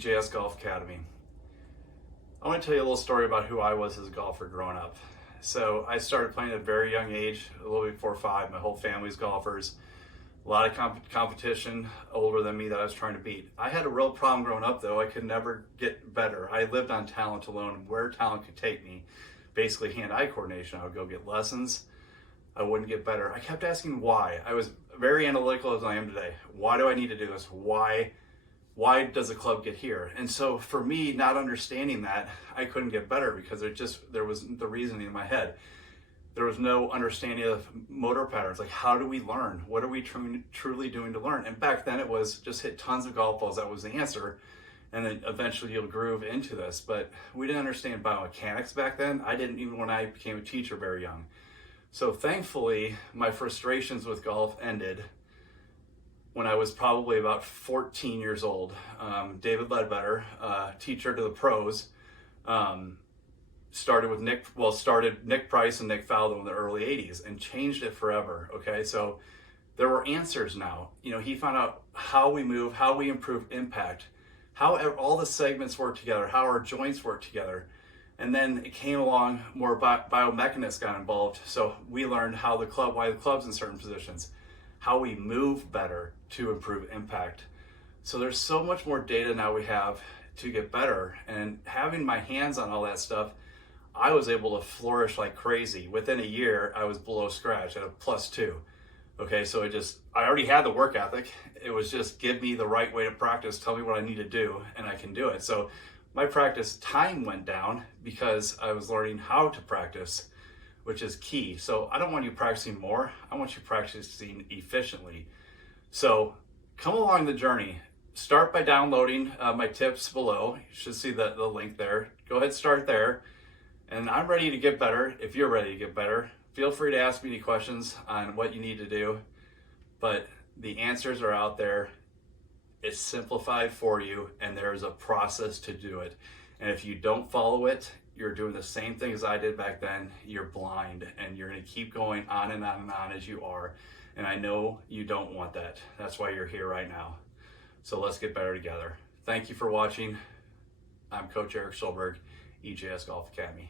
EJS Golf Academy. I want to tell you a little story about who I was as a golfer growing up. So I started playing at a very young age, a little bit before 5. My whole family's golfers. A lot of competition older than me that I was trying to beat. I had a real problem growing up though. I could never get better. I lived on talent alone and where talent could take me. Basically hand-eye coordination. I would go get lessons. I wouldn't get better. I kept asking why. I was very analytical as I am today. Why do I need to do this? Why does the club get here? And so for me, not understanding that, I couldn't get better because there was the reasoning in my head. There was no understanding of motor patterns. Like, how do we learn? What are we truly doing to learn? And back then it was just hit tons of golf balls. That was the answer. And then eventually you'll groove into this. But we didn't understand biomechanics back then. I didn't even when I became a teacher very young. So thankfully, my frustrations with golf ended when I was probably about 14 years old. David Ledbetter, teacher to the pros, started Nick Price and Nick Faldo in the early 80s and changed it forever, okay? So there were answers now. You know, he found out how we move, how we improve impact, how all the segments work together, how our joints work together. And then it came along, more biomechanics got involved. So we learned why the club's in certain positions, how we move better to improve impact. So there's so much more data now we have to get better. And having my hands on all that stuff, I was able to flourish like crazy. Within a year, I was below scratch at a +2. Okay, so I already had the work ethic. It was just give me the right way to practice, tell me what I need to do, and I can do it. So my practice time went down because I was learning how to practice, which is key. So I don't want you practicing more. I want you practicing efficiently. So come along the journey. Start by downloading my tips below. You should see the link there. Go ahead, start there. And I'm ready to get better. If you're ready to get better, feel free to ask me any questions on what you need to do. But the answers are out there. It's simplified for you, and there's a process to do it. And if you don't follow it, you're doing the same thing as I did back then. You're blind, and you're going to keep going on and on and on as you are. And I know you don't want that. That's why you're here right now. So let's get better together. Thank you for watching. I'm Coach Erik Schjolberg, EJS Golf Academy.